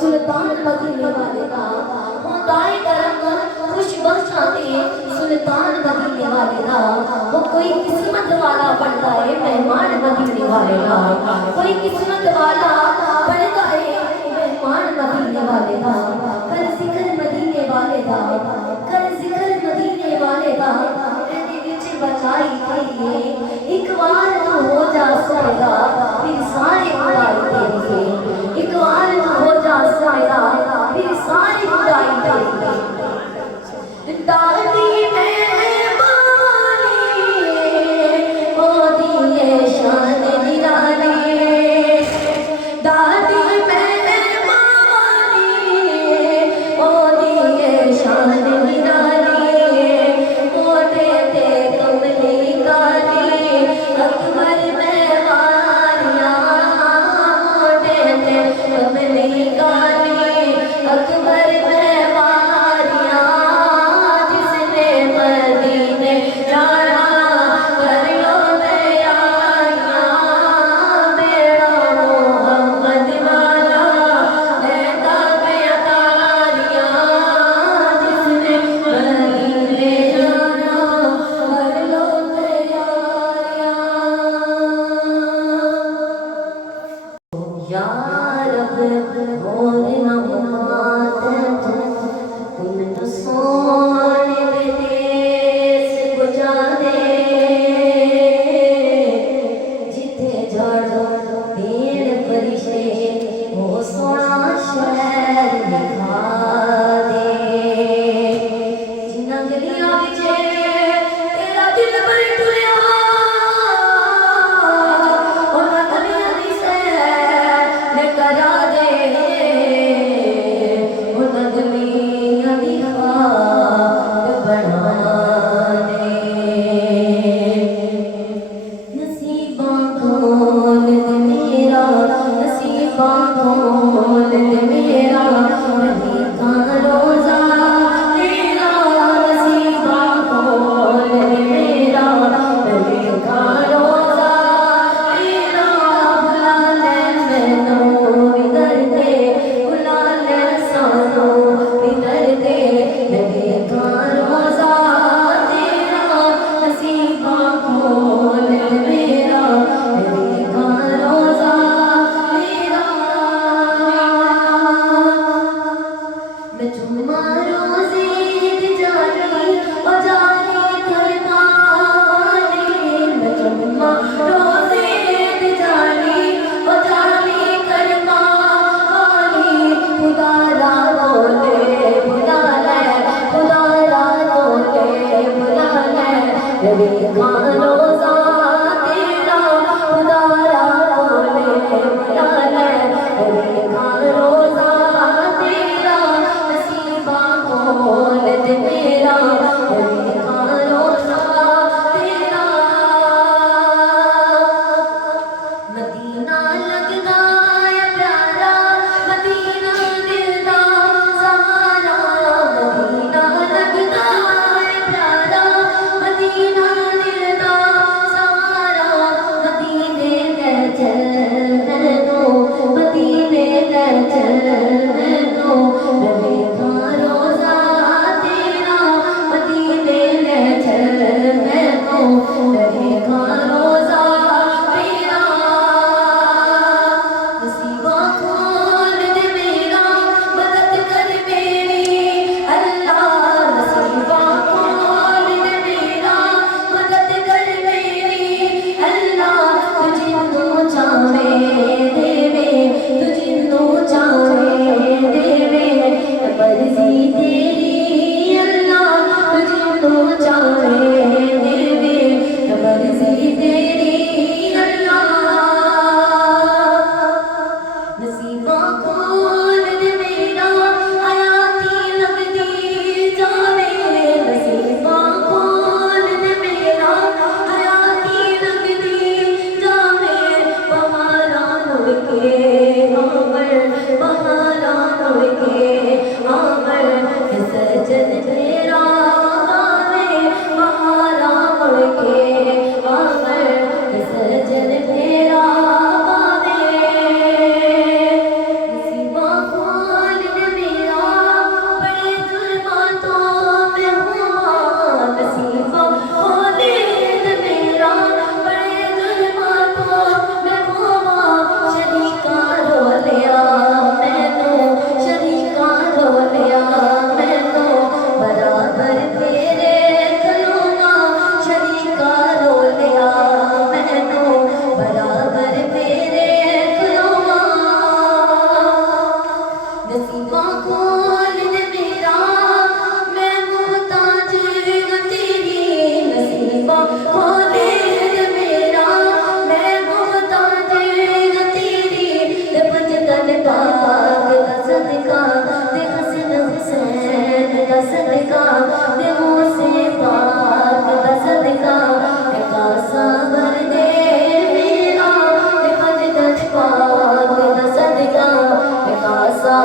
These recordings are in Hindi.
सुल्तान मदीने वाले का खुदाई करम खुश बख्शाते सुल्तान मदीने वाले का। वो कोई किस्मत वाला बनता है मेहमान मदीने वाले का, कोई किस्मत वाला बनता है मेहमान दा कर जिक्र मदीने वाले दा कर जिक्र मदीने वाले दा एदे विच बचाई तेरी एक बार तू हो जा सोएगा फिर सारी बुराई तेरी एक बार तू हो जा सोएगा फिर सारी बुराई तेरी दादी मेहरबानी ओ दिए शान निराली दादी मेहरबानी ओ दिए शान निराली मोटे ते कमली काली अकबर मेहवारियां मोटे ते कमली काली अकबर मेहवारियां जिसने मदीने जाना कर लो तैयारियां बेड़ा मोहम्मद वाला लहदा बेअतारियां जिसने मदीने जाना कर लो तैयारियां या रब और न मातत तुम तो सोने विदेश बुझा दे जिथे जाड़ो देन फरिश्ते वो सोना शहर दिखा दे जिन्ना गलियां विच तेरा दिल बड़ी टुरिया उन्हां गलियां दी सैर करा दे उन्हां गलियां दी खाक बना दे नसीबां खोल दे मेरा नसीबां खोल दे मेरा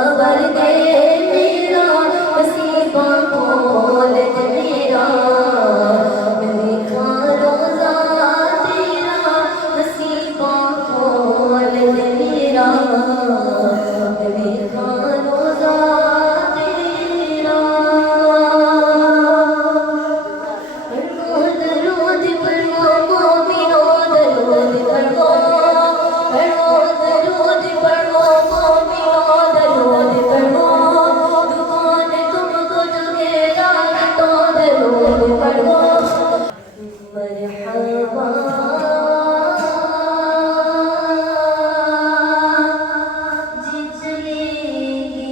सबर दे मेरा नसीबा खोल दे मेरा देखा रोजा तेरा नसीबा खोल दे मेरा देखा रोजा तेरा दरूद पढ़ो मोमिनो दरूद पढ़ो दरूद पढ़ो मोमिनो दरूद पढ़ो दुकान तुमको जुगेरा तो दरूद पढ़ो मरहबा जी चलेंगे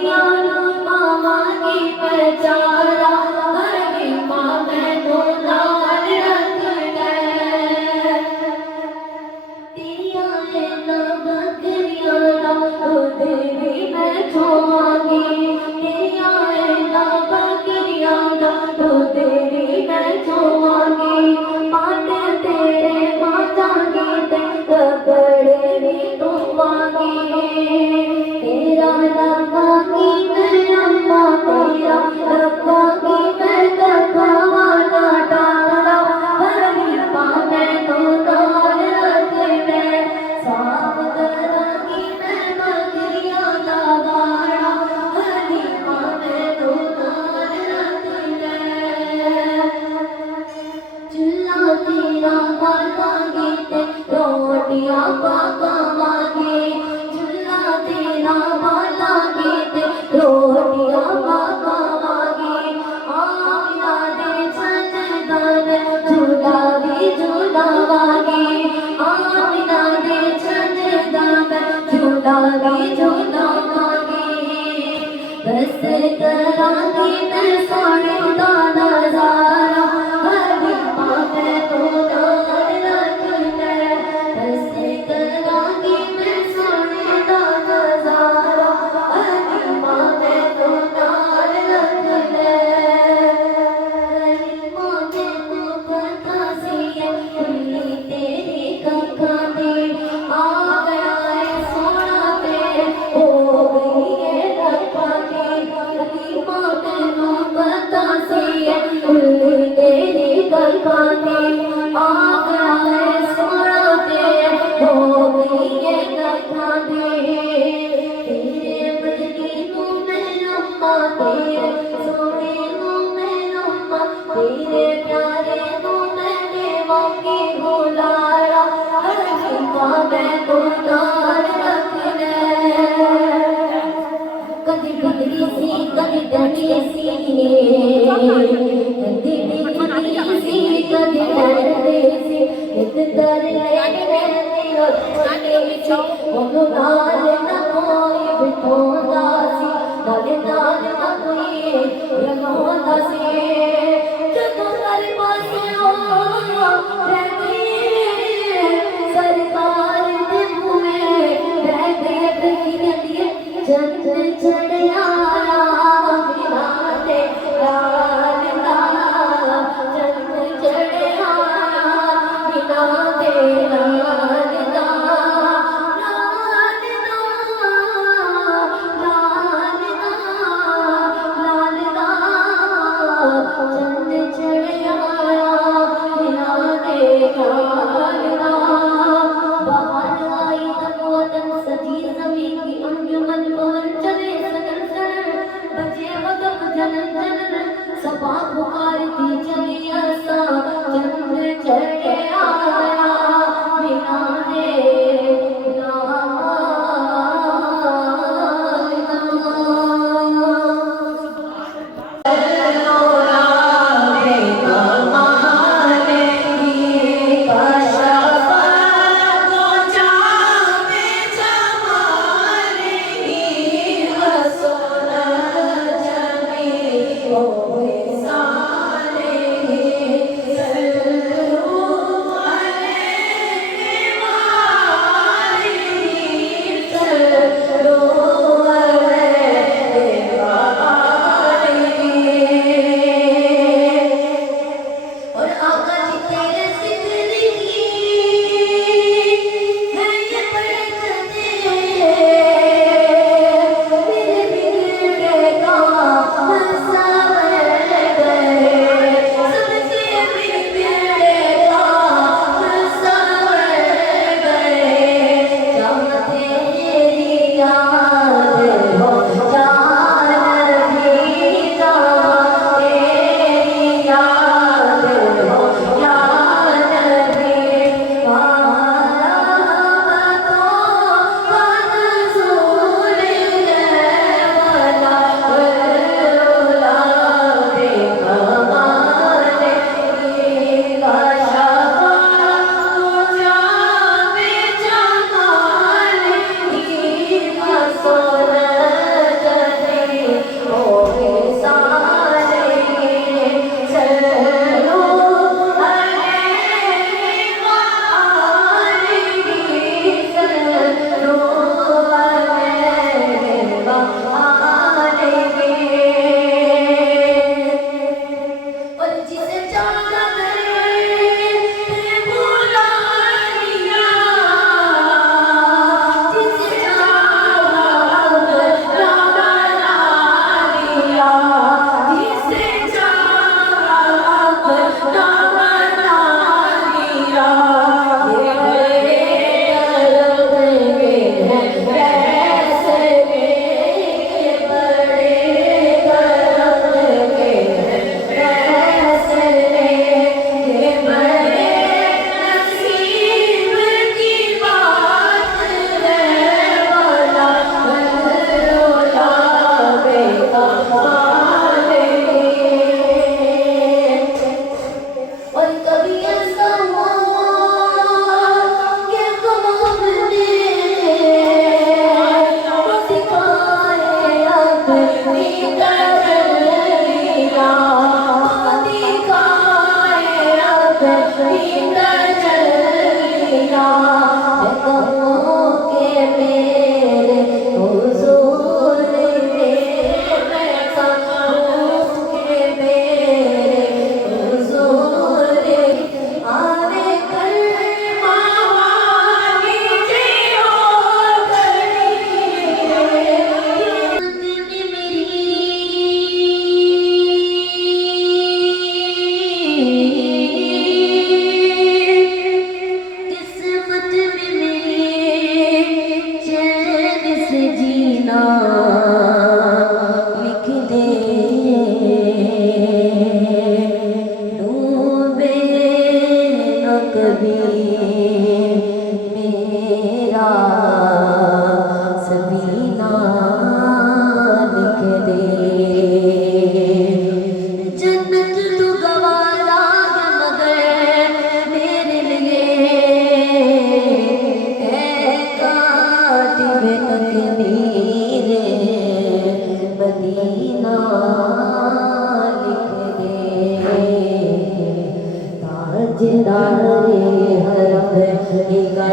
बकरियां मामा की बेचारा हरी माँ मैं तो नाल रखना तेरिया ना बकरियां दूध भी मैं चोवांगी तेरिया ना बकरियां दूध भी मैं चोवांगी पाटे तेरे माता की कपड़े भी धोवांगी तेरा रखांगी मैं अम्मा तेरा रखांगी मैं कखवाना डाला हरी माँ मैं तो नाल रखना साफ करांगी मैं बकरियां दा बाड़ा हरी माँ मैं तो नाल रखना चुल्ला तेरा बालांगी ते रोटियां पकावांगी चुल्ला तेरा बालांगी ते रोटियां पकावांगी आमिना दे चंदन झूला भी झूलावांगी आमिना दे चंदन झूला भी झूलावांगी बस करांगी मैं सोने दा नजारा हरी माँ मैं तो नाल रखना बस करांगी मैं सोने दा नजारा हरी माँ मैं तो नाल रखना हरी माँ मैनू पता सी कुल्ली तेरी कक्खां दी आ गया है सोना तेरे हो गई है कक्खां दी हरी माँ मैनू पता सी कुल्ली तेरी कक्खां दी आ गया है सोना तेरे हो गई है कक्खां दी तेरे बदली नू मैं अम्मा तेरे सोने नू मैं अम्मा तेरे प्यारे नू मैं देवांगी गुलाला हरी माँ मैं तो नाल रखना कदी बिगड़ी सी कदी डरी सी कदी बिगड़ी सी कदी डरदी सी एक कर लेने और छोटे सी ओनू नाल ना कोई बिठोंदा सी नाल ना कोई रखोंदा सी जदों हर पासे रहदी सरकार दे मुहे रहदी अटकी रहदी जन्नत चढ़िया बिना ते लाल दा जन्नत चढ़िया बिना ते लाल दा लाल दा लाल दा लाल दा जन्नत चढ़िया बिना ते लाल दा बाहर आई तब वतन सजी जमीन की अंजुमन पवन चले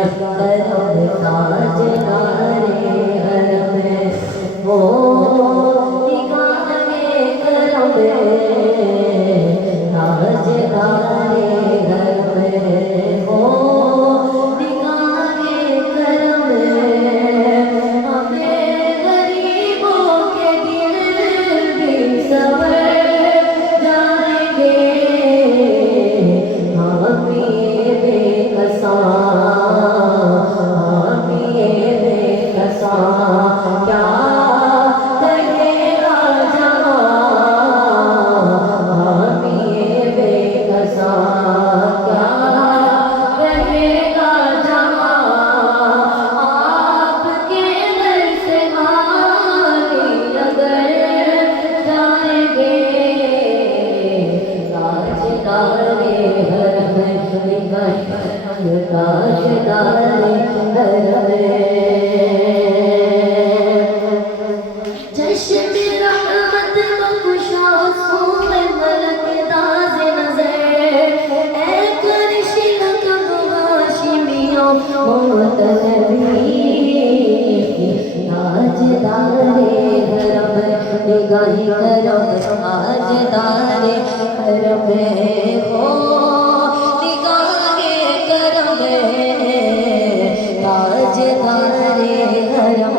करम ताजदारे हरम हो निगाहे करम ताजदारे हरम हो निगाहे करम हमें गरीबों के दिल भी सवर जाएंगे हम ये बेकसा क्या कहेगा जहां हम ये बेकसा क्या कहेगा जहां आपके दर से खाली अगर जाएंगे ताजदारे हरम ताजदारे हरम जश्न रहमत बख्शा सूए मलक दाज़ नज़र ऐ करशिल हाशिमियों मोहतरमी ताजदारे हरम निगाहे करम ताजदारे हरम हो निगाहे करम ताजदारे हरम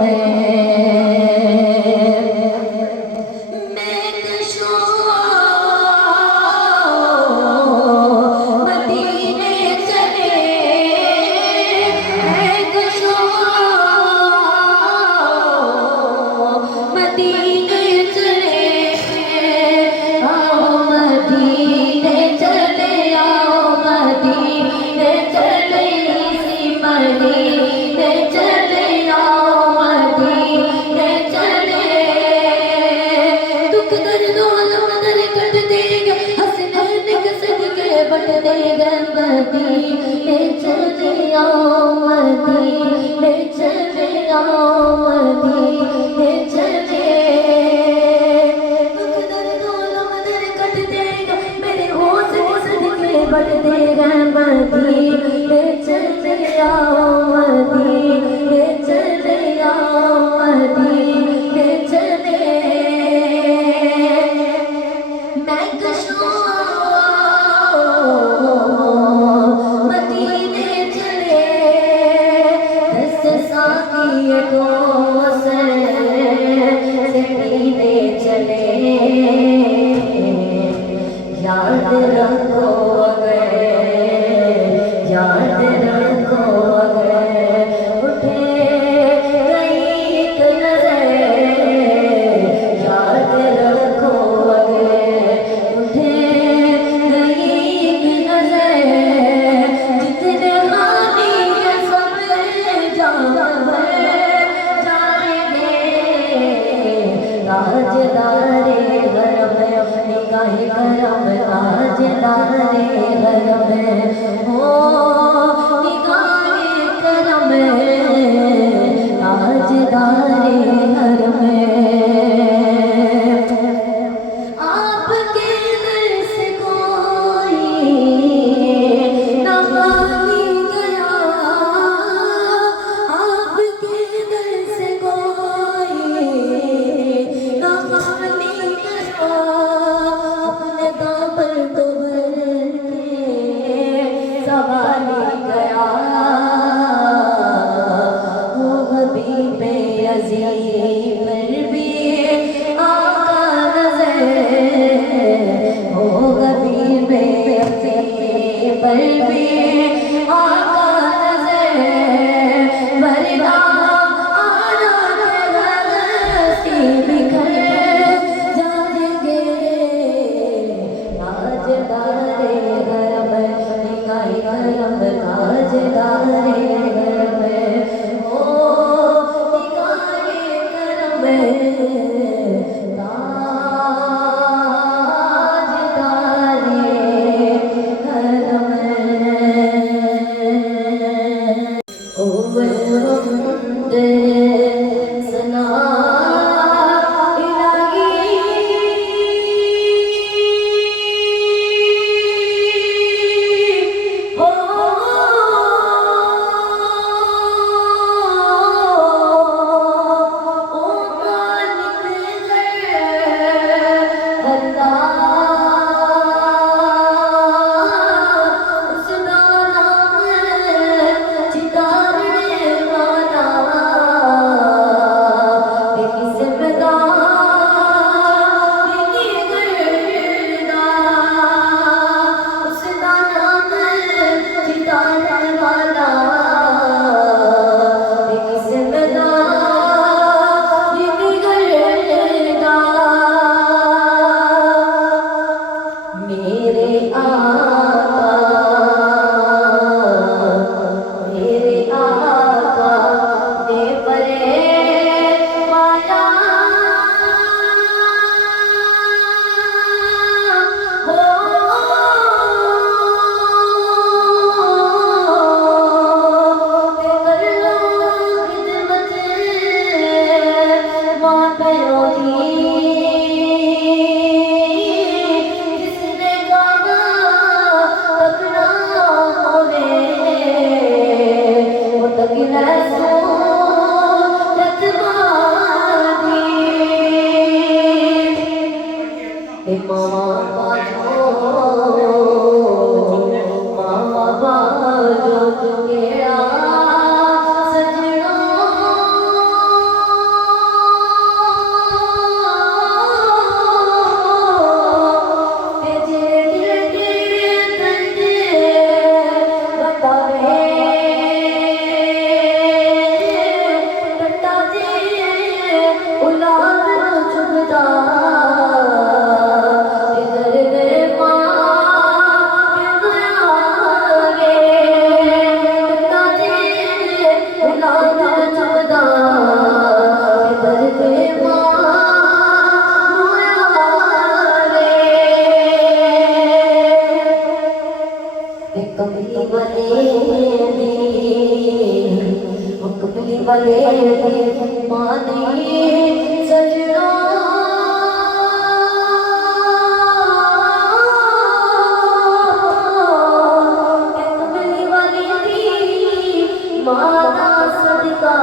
वाले माने सजना कमली वाली दी माता सदका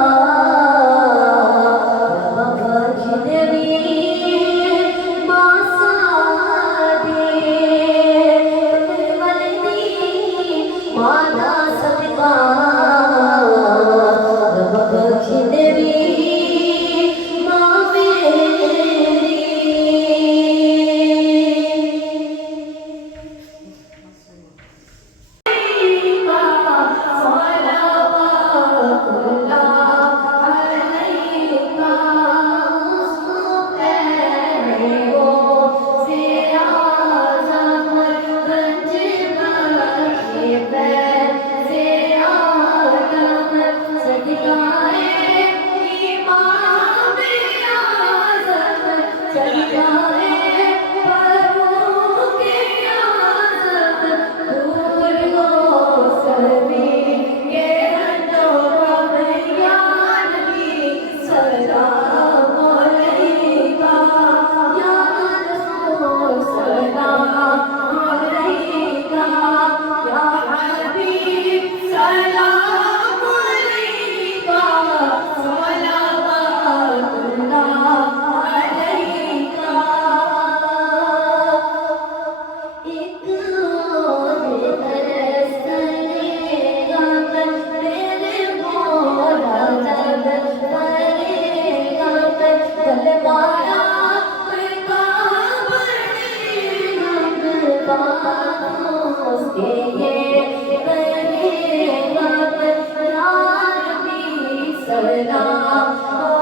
सलाम